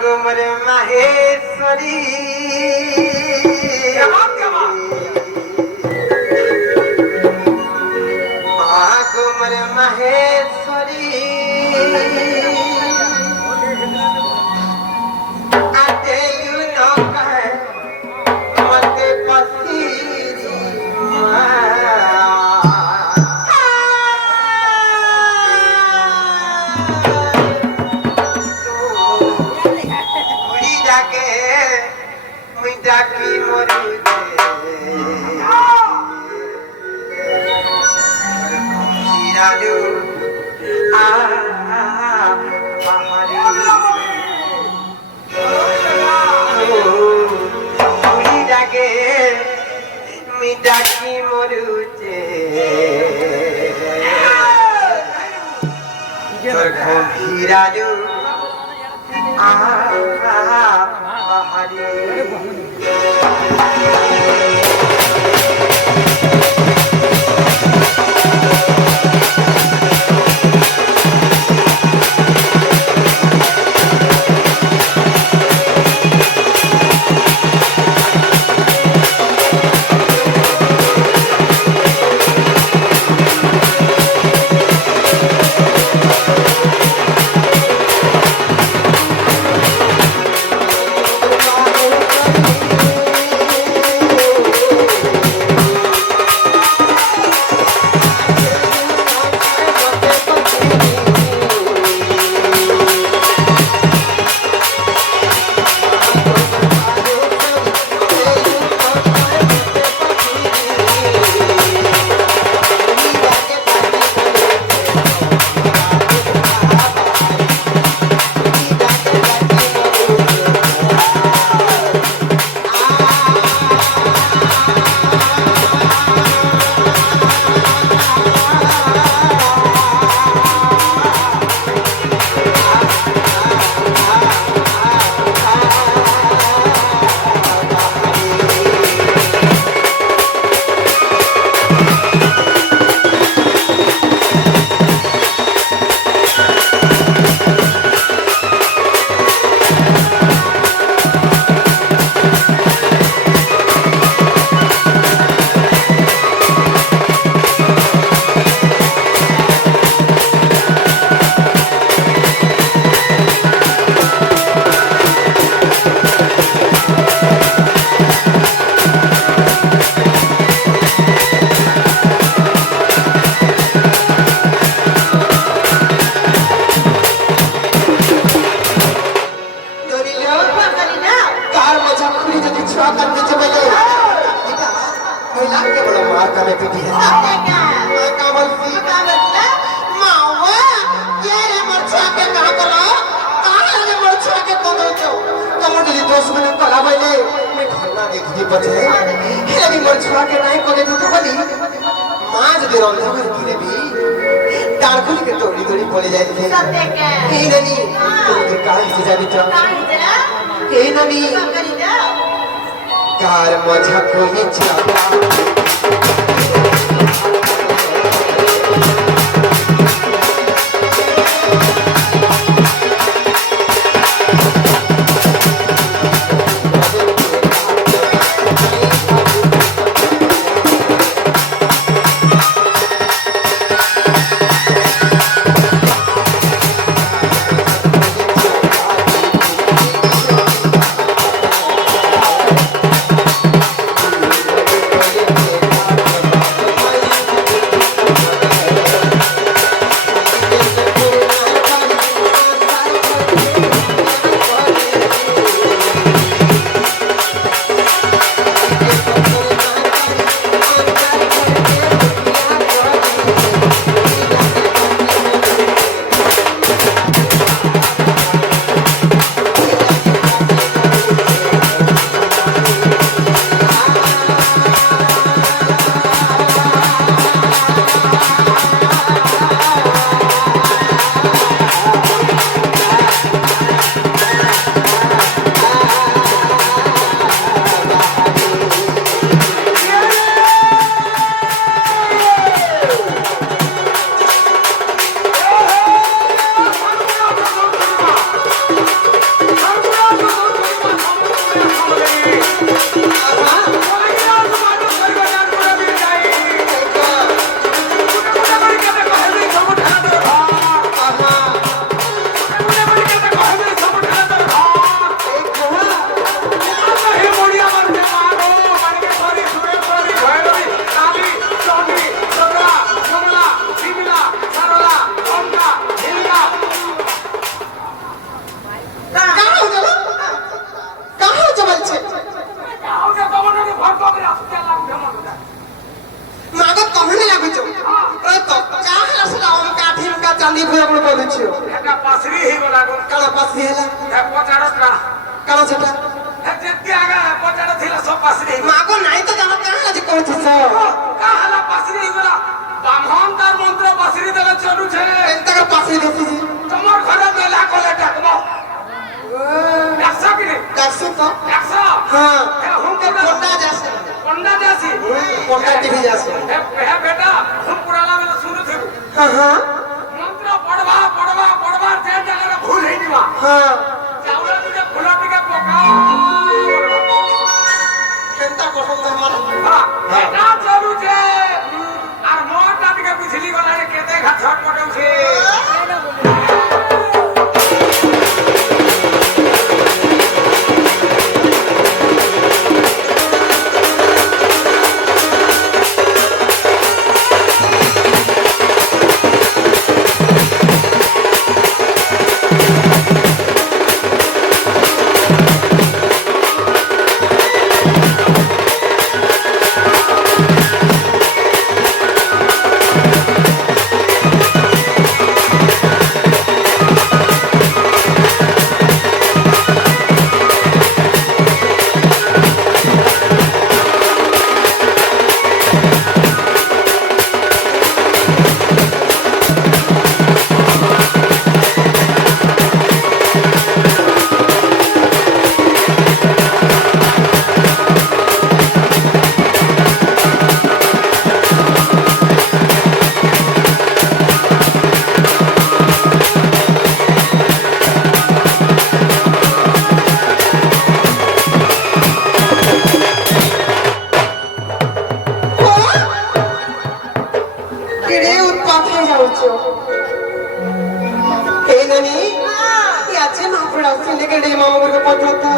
कुमर महेश्वरी कुमर महेश्वरी आते you know कहे मते पसीरी जाकी मरू जीरालू आ पहाड़ी उड़ी जाके मी जाकी मरू जीरालू आ पहाड़ी कार मजा कोई चाहता ଚାନ୍ଦି ପୁରା ଆପଣ କରୁଛ এটা পাশরি হই গলা গো କାଳ ପାସି ହେଲା এ পচাড়টা କାଳ ସେଟା এ যেতি আগা পচাড় ছিল সব পাশরি ମାଗ ନାହିଁ ତ ଜାଣ କାଣ ଆଜି କରୁଥିସ কাহালা পাশরি হই গলা ব্রাহ্মণ তার মন্ত্র পাশরি দেলে চলুছে ଏନ୍ତାକ ପାସି ଦେଖିଛି তোমার ঘরে মেলা কলে ডাকব একশো কি ডাকছো ତ একশো ହଁ হুম ପଣ୍ଡା ଯାସେ পন্ডা যাসি ପଣ୍ଡା ଟିଭି ଯାସେ হ্যাঁ বেটা হুম পুরালা বেলা শুনুথিবু ହଁ ହଁ মন্ত্র পড়বা যে জায়গায় ভুল হই দিবা ହଁ চাউল দিকে ফুল দিকে পকাও କେନ୍ତା ପସନ୍ଦ ଆମର এটা চলুছে আর মোটা দিকে বুঝলি গলা কেতে ঘাট ছট পটাউছে କିଡେ ଉତ୍ପାତ ହେଇଯାଉଛ এই নানি আছে না পড়াউছিলে কেডে মামা বর্গ পড়তো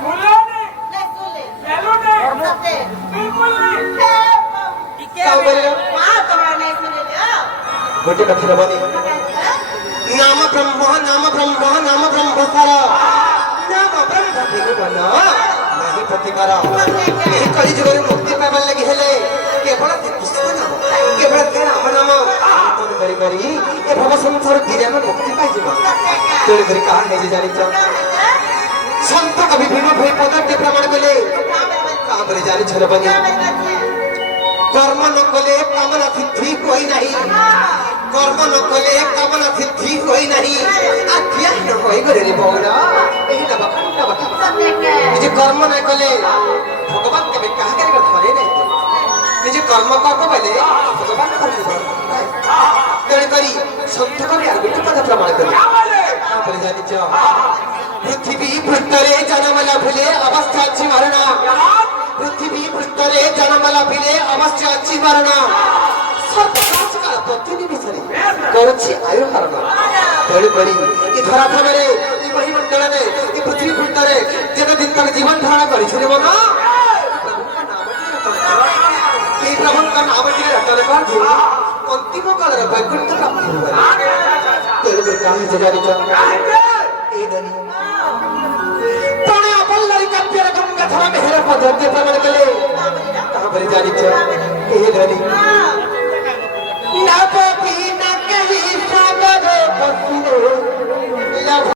মুলানি মেলুনি বিলকুল নেই গোটে কথা বলি নাম ব্রহ্ম নাম ব্রহ্ম নাম ব্রহ্মসার নাম ব্রহ্ম বিগুণ নাহি প্রতিকার এই কলি যুগরে মুক্তি পাইবার লাগি হেলে কেবল কৃষ্ণ নাম কেবল রাম নাম মন করি করি এ ভব সংসার ধীরে আমি মুক্তি পাই যাব তোর করে কাহা হেজে জানিছ সন্ত কবি ভীম ভই পদটি প্রমাণ কলে কামরে জানিছ রে বনি কর্ম ন কলে কামনা সিদ্ধি কই নাহি কর্ম ন কলে কামনা সিদ্ধি হই নাহি আজ্ঞা ন হই গরে রে বৌরা এই না বাবা নিজে কর্ম না কলে ভগবান কেবে কাহাকে ধরে নাই নিজে কর্ম করব বলে ভগবান করবে তেণু করি সন্ত কবি আর গোটে কথা প্রমাণ করি তারপরে জানিছ পৃথিবী ভৃত্তরে জনমলা ভুলে অবস্থা আছে মরণা পৃথিবী ভৃত্তরে জনমলা ভুলে অবস্থা আছে মরণা সর্বকাল প্রতি নিমিষরে করছি আয়ু হরণ তেণু করি এই ধরা ধামরে এই মহিমণ্ডলে এই পৃথিবী ভৃত্তরে যেদিন তার জীবন ধারণ করেছে রে মন এই প্রভুঙ্কর নামটিকে রটনে করছি অন্তিম কালের বৈকুণ্ঠ প্রাপ্তি হবে তেণু করি কাহে যে জানিছ এই ধনী প্রাণে অপল্লারি কাব্যের গঙ্গাধর মেহের পদ্ধতি প্রমাণ কলে তারপরে জানিছ এই ধনী না পাপি না কহি সাগর পথিরে